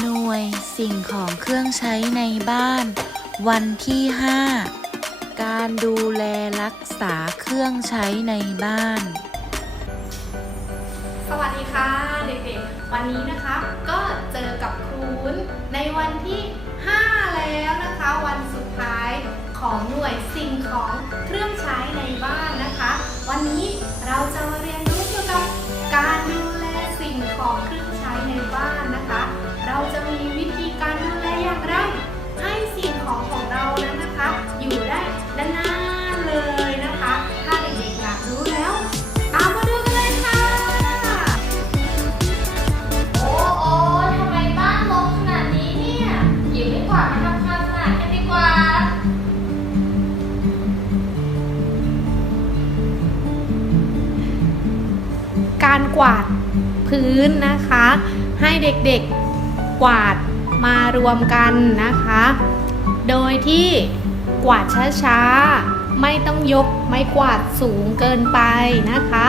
หน่วยสิ่งของเครื่องใช้ในบ้าน วันที่ 5 การดูแลรักษาเครื่องใช้ในบ้าน สวัสดีค่ะเด็กๆ วันนี้นะคะ ก็เจอกับครูวุ้นในวันที่ 5 แล้วนะคะ วันสุดท้ายของหน่วยสิ่งของเครื่องใช้ในบ้านนะคะ วันนี้เราจะมาเรียนรู้เกี่ยวกับการดู เราจะมีวิธีการดูแลอย่างไร ให้สิ่งของของเรานั้นนะคะ อยู่ได้นานๆเลยนะคะ ถ้าเด็กๆอยากรู้แล้วตามมาดูกันเลยค่ะ โอ้โอ้ทำไมบ้านรกขนาดนี้เนี่ยหยิบไม่กวาดมาทำความสะอาดกันดีกว่า การกวาดพื้นนะคะ ให้เด็กๆ กวาดมารวมกันนะคะ โดยที่กวาดช้าๆ ไม่ต้องยกไม้กวาดสูงเกินไปนะคะ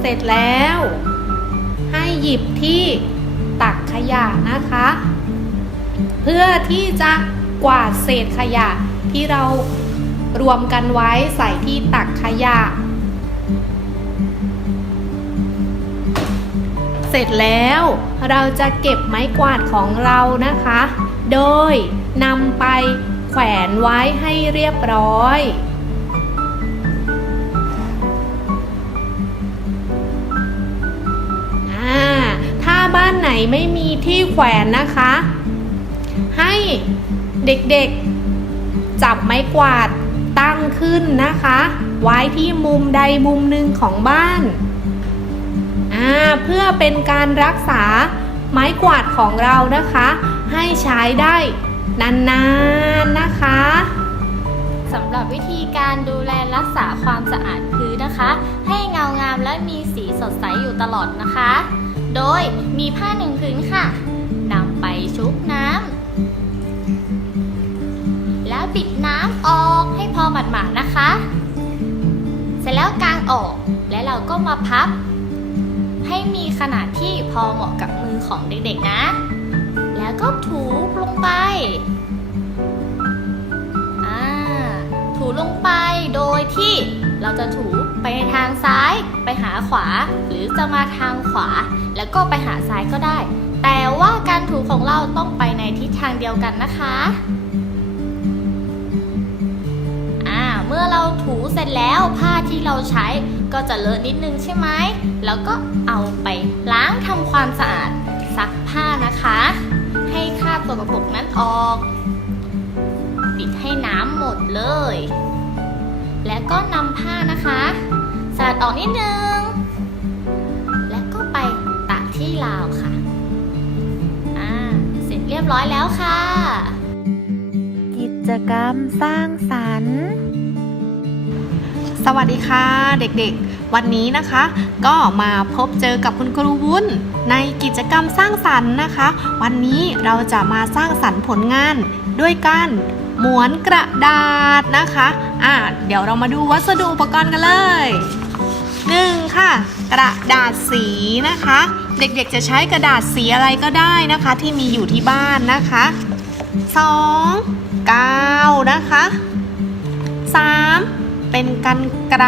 เสร็จแล้ว ให้หยิบที่ตักขยะนะคะ เพื่อที่จะกวาดเศษขยะที่เรารวมกันไว้ใส่ที่ตักขยะ เสร็จแล้ว เราจะเก็บไม้กวาดของเรานะคะ โดยนำไปแขวนไว้ให้เรียบร้อยอ่าถ้าบ้านไหนไม่มีที่แขวนนะคะ ให้เด็กๆ จับไม้กวาดตั้งขึ้นนะคะ ไว้ที่มุมใดมุมหนึ่งของบ้าน เพื่อเป็นการรักษาไม้กวาดของเรานะคะ ให้ใช้ได้นานๆนนะคะสำหรับวิธีการดูแลรักษาความสะอาดพื้นนะคะ ให้เงางามและมีสีสดใสอยู่ตลอดนะคะ โดยมีผ้าหนึ่งผืนค่ะนำไปชุบน้ำแล้วปิดน้ำออกให้พอหมาดๆนะคะ เสร็จแล้วกางออกและเราก็มาพับ ให้มีขนาดที่พอเหมาะกับมือของเด็กๆนะ แล้วก็ถูลงไปถูลงไปโดยที่เราจะถูไปทางซ้ายไปหาขวา หรือจะมาทางขวา แล้วก็ไปหาซ้ายก็ได้ แต่ว่าการถูของเราต้องไปในทิศทางเดียวกันนะคะอ่าเมื่อเราถูเสร็จแล้วผ้าที่เราใช้ ก็จะเลอะนิดนึงใช่ไหม แล้วก็เอาไปล้างทำความสะอาดซักผ้านะคะ ให้คราบตัวกระปรกนั้นออก ปิดให้น้ำหมดเลย และก็นำผ้านะคะสลัดออกนิดนึง และก็ไปตากที่ราวค่ะ อ่า เสร็จเรียบร้อยแล้วค่ะ กิจกรรมสร้างสรรค์ สวัสดีค่ะเด็กๆ วันนี้นะคะ ก็มาพบเจอกับคุณครูวุ้น ในกิจกรรมสร้างสรรค์นะคะ วันนี้เราจะมาสร้างสรรค์ผลงาน ด้วยการม้วนกระดาษนะคะอ่าเดี๋ยวเรามาดูวัสดุอุปกรณ์กันเลยหนึ่งค่ะ กระดาษสีนะคะ เด็กๆจะใช้กระดาษสีอะไรก็ได้นะคะ ที่มีอยู่ที่บ้านนะคะสองกาวนะคะ 3. เป็นกันไกร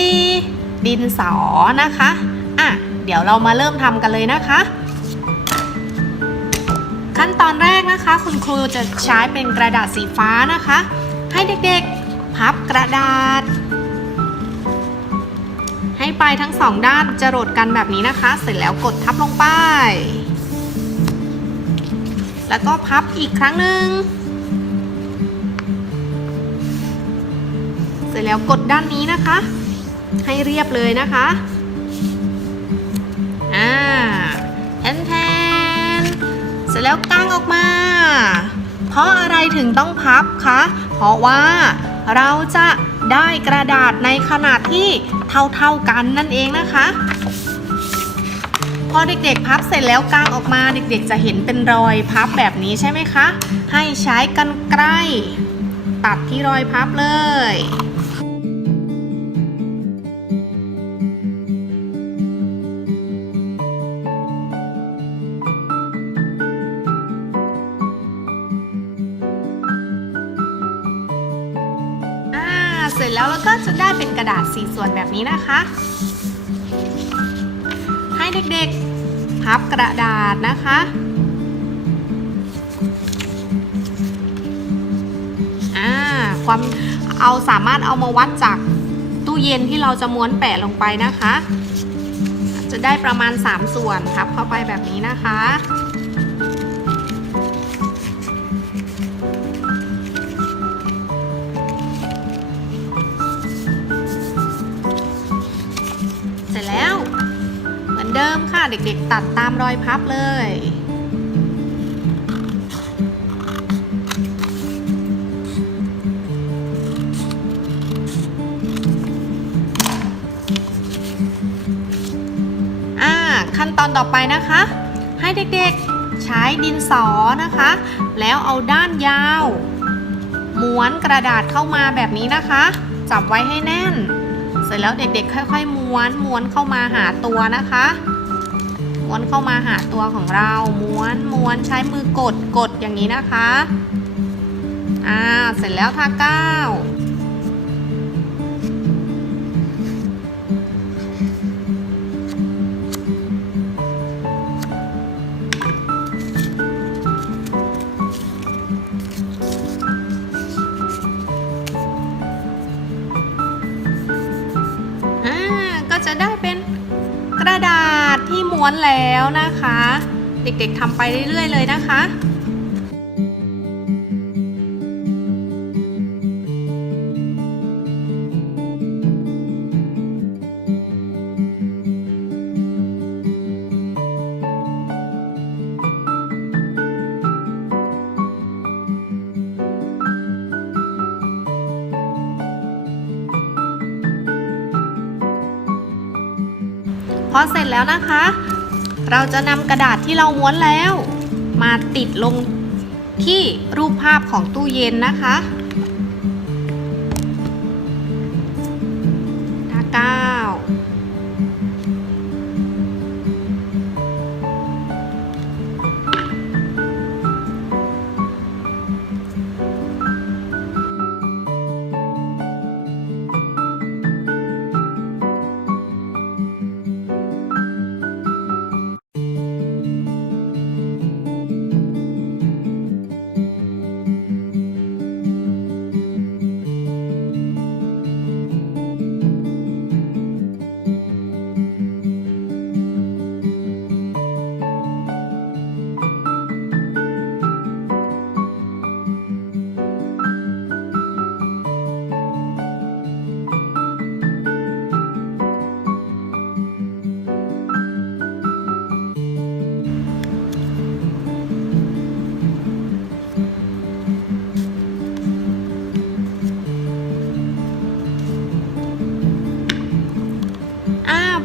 4. ดินสอนะคะ อะ เดี๋ยวเรามาเริ่มทำกันเลยนะคะ ขั้นตอนแรกนะคะ คุณครูจะใช้เป็นกระดาษสีฟ้านะคะ ให้เด็กๆ พับกระดาษ ให้ปลายทั้งสองด้านจรดกันแบบนี้นะคะ เสร็จแล้วกดทับลงไป แล้วก็พับอีกครั้งหนึ่ง เสร็จแล้วกดด้านนี้นะคะ ให้เรียบเลยนะคะอ่าแทนแทนเสร็จแล้วกางออกมา เพราะอะไรถึงต้องพับคะเพราะว่าเราจะได้กระดาษในขนาดที่เท่าๆกันนั่นเองนะคะ พอเด็กๆพับเสร็จแล้วกางออกมาเด็กๆจะเห็นเป็นรอยพับแบบนี้ใช่ไหมคะ ให้ใช้กันไกลตัดที่รอยพับเลย สี่ส่วนแบบนี้นะคะ ให้เด็กๆ พับกระดาษนะคะ อ่า ความเอาสามารถเอามาวัดจากตู้เย็นที่เราจะม้วนแปะลงไปนะคะ จะได้ประมาณ 3 ส่วนพับเข้าไปแบบนี้นะคะ เด็กๆตัดตามรอยพับเลย อ่า ขั้นตอนต่อไปนะคะ ให้เด็กๆใช้ดินสอนะคะ แล้วเอาด้านยาว ม้วนกระดาษเข้ามาแบบนี้นะคะ จับไว้ให้แน่น เสร็จแล้วเด็กๆ ค่อย ๆ ม้วนม้วนเข้ามาหาตัวนะคะ ม้วนเข้ามาหาตัวของเรา ม้วนม้วนใช้มือกดกดอย่างนี้นะคะ อ่า เสร็จแล้วทาก้า ม้วนแล้วนะคะ เด็กๆทำไปเรื่อยๆเลยนะคะพอเสร็จแล้วนะคะ เราจะนำกระดาษที่เราม้วนแล้ว มาติดลงที่รูปภาพของตู้เย็นนะคะทากา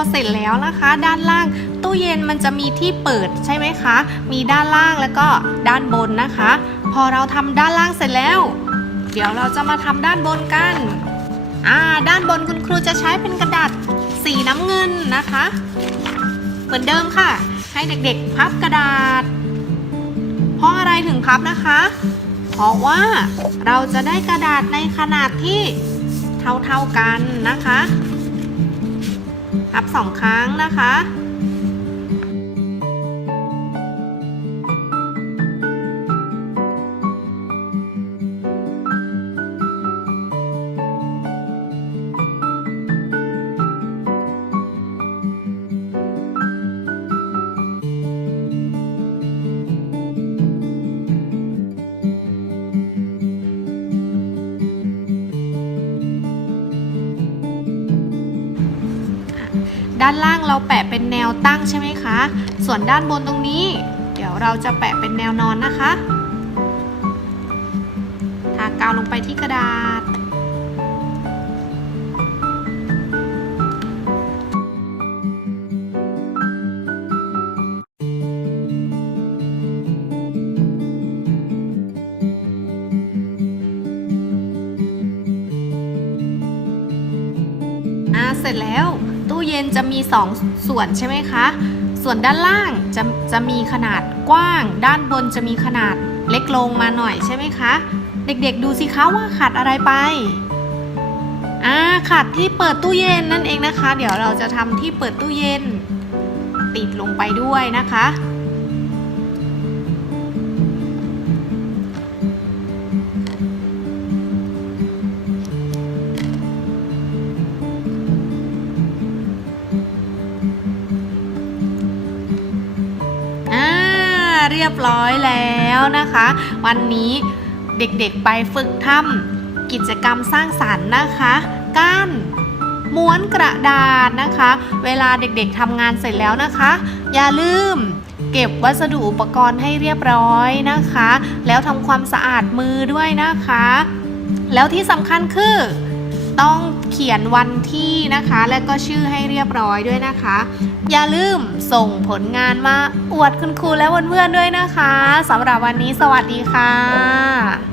อ่าพอเสร็จแล้วนะคะ ด้านล่างตู้เย็นมันจะมีที่เปิดใช่ไหมคะ มีด้านล่างแล้วก็ด้านบนนะคะ พอเราทำด้านล่างเสร็จแล้ว เดี๋ยวเราจะมาทำด้านบนกันอ่าด้านบนคุณครูจะใช้เป็นกระดาษสีน้ำเงินนะคะ เหมือนเดิมค่ะ ให้เด็กๆพับกระดาษ เพราะอะไรถึงพับนะคะ เพราะว่าเราจะได้กระดาษในขนาดที่เท่าๆกันนะคะ พับสองครั้งนะคะ ด้านล่างเราแปะเป็นแนวตั้งใช่ไหมคะ ส่วนด้านบนตรงนี้ เดี๋ยวเราจะแปะเป็นแนวนอนนะคะ ทากาวลงไปที่กระดาษ เสร็จแล้ว ตู้เย็นจะมี 2 ส่วนใช่ไหมคะ ส่วนด้านล่างจะจะมีขนาดกว้าง ด้านบนจะมีขนาดเล็กลงมาหน่อยใช่ไหมคะ เด็กๆดูสิคะว่าขาดอะไรไปอ่าขาดที่เปิดตู้เย็นนั่นเองนะคะ เดี๋ยวเราจะทำที่เปิดตู้เย็น ติดลงไปด้วยนะคะ เรียบร้อยแล้วนะคะ วันนี้เด็กๆไปฝึกทำกิจกรรมสร้างสรรค์นะคะก้านม้วนกระดาษนะคะ เวลาเด็กๆทำงานเสร็จแล้วนะคะ อย่าลืมเก็บวัสดุอุปกรณ์ให้เรียบร้อยนะคะ แล้วทำความสะอาดมือด้วยนะคะ แล้วที่สำคัญคือต้อง ขียนวันที่นะคะ และก็ชื่อให้เรียบร้อยด้วยนะคะ อย่าลืมส่งผลงานมาอวดคุณครูและเพื่อนๆด้วยนะคะสำหรับวันนี้สวัสดีค่ะ